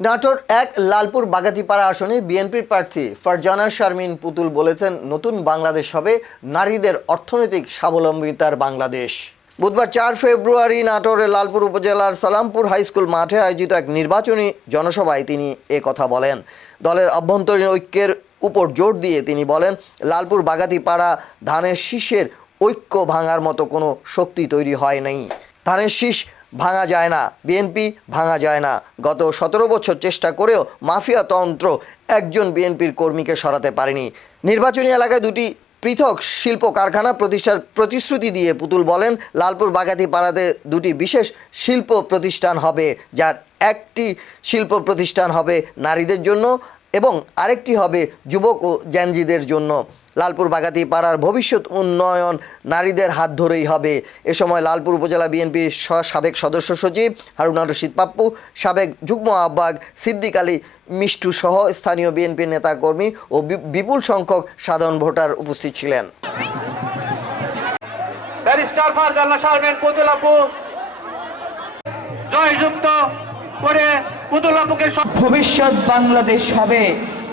নাটোর এক লালপুর বাগাতিপাড়া আসনে বিএনপির প্রার্থী ফারজানা শারমিন পুতুল বলেছেন, নতুন বাংলাদেশ হবে নারীদের অর্থনৈতিক স্বাবলম্বিতার বাংলাদেশ। বুধবার চার ফেব্রুয়ারি নাটোরের লালপুর উপজেলার সালামপুর হাই স্কুল মাঠে আয়োজিত এক নির্বাচনী জনসভায় তিনি এ কথা বলেন। দলের অভ্যন্তরীণ ঐক্যের উপর জোর দিয়ে তিনি বলেন, লালপুর বাগাতিপাড়া ধানের শীষের ঐক্য ভাঙার মতো কোনো শক্তি তৈরি হয় নাই। ধানের শীষ ভাঙা যায় না। বিএনপি ভাঙা যায় না। গত সতেরো বছর চেষ্টা করেও মাফিয়া তন্ত্র একজন বিএনপির কর্মীকে সরাতে পারেনি। নির্বাচনী এলাকায় দুটি পৃথক শিল্প কারখানা প্রতিষ্ঠার প্রতিশ্রুতি দিয়ে পুতুল বলেন, লালপুর বাগাতি পাড়াতে দুটি বিশেষ শিল্প প্রতিষ্ঠান হবে, যার একটি শিল্প প্রতিষ্ঠান হবে নারীদের জন্য এবং আরেকটি হবে যুবক ও জ্যানজিদের জন্য। লালপুর বাগাতি পাড়ার ভবিষ্যৎ উন্নয়ন নারীদের হাত ধরেই হবে। এ সময় লালপুর উপজেলা বিএনপির সাবেক সদস্য সচিব হারুনা রশিদ পাপ্পু সাবেক যুগ্ম আহ্বায়ক সিদ্দিক আলী মিষ্টু সহ স্থানীয় বিএনপি নেতাকর্মী ও বিপুল সংখ্যক সাধারণ ভোটার উপস্থিত ছিলেন। ব্যারিস্টার ফারজানা সাহেবের পুতুল জয়যুক্ত করে পুতুল ভবিষ্যৎ বাংলাদেশ হবে।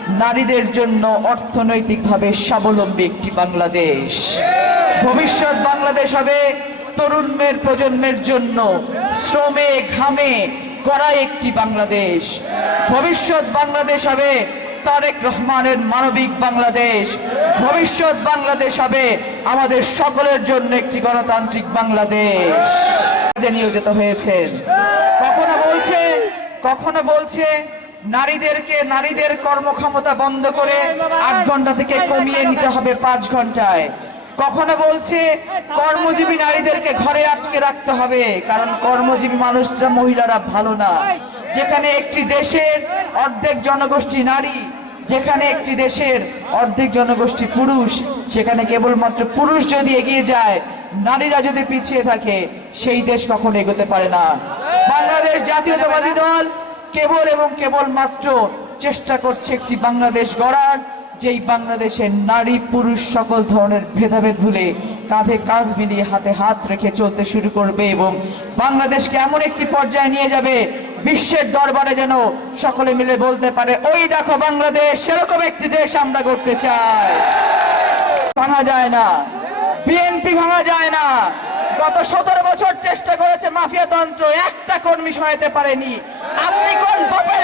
নারীদের জন্য অর্থনৈতিকভাবে স্বাবলম্বী একটি বাংলাদেশ। ভবিষ্যৎ বাংলাদেশ হবে তরুণের প্রজন্মের জন্য শ্রমে, ঘামে করা একটি বাংলাদেশ। ভবিষ্যৎ বাংলাদেশ হবে তারেক রহমানের মানবিক বাংলাদেশ। ভবিষ্যৎ বাংলাদেশ হবে আমাদের সকলের জন্য একটি গণতান্ত্রিক বাংলাদেশ। নিয়োজিত হয়েছেন। কখনো বলছে কখনো বলছে নারীদেরকে নারীদের কর্মক্ষমতা বন্ধ করে আট ঘণ্টা থেকে কমিয়ে নিতে হবে পাঁচ ঘন্টায়। কখনো বলছে, কর্মজীবী নারীদেরকে ঘরে আটকে রাখতে হবে, কারণ কর্মজীবী মানুষরা, মহিলারা ভালো না। যেখানে একটি দেশের অর্ধেক জনগোষ্ঠী নারী, যেখানে একটি দেশের অর্ধেক জনগোষ্ঠী পুরুষ, সেখানে কেবলমাত্র পুরুষ যদি এগিয়ে যায়, নারীরা যদি পিছিয়ে থাকে, সেই দেশ কখনো এগোতে পারে না। বাংলাদেশ জাতীয়তাবাদী দল কেবল এবং কেবল মাত্র চেষ্টা করছে একটি বাংলাদেশ গড়ার, যেই বাংলাদেশের নারী পুরুষ সকল ধরনের ভেদাভেদ ভুলে কাঁধে কাঁধ মিলিয়ে হাতে হাত রেখে চলতে শুরু করবে এবং বাংলাদেশকে এমন একটি পর্যায়ে নিয়ে যাবে, বিশ্বের দরবারে যেন সকলে মিলে বলতে পারে, ওই দেখো বাংলাদেশ, সেরকম একটি দেশ আমরা করতে চাই। ভাঙা যায় না। বিএনপি ভাঙা যায় না। গত সতেরো বছর চেষ্টা করেছে মাফিয়া তন্ত্র একটা কর্মী সহায়তে পারেনি। আপনি কোন বাপের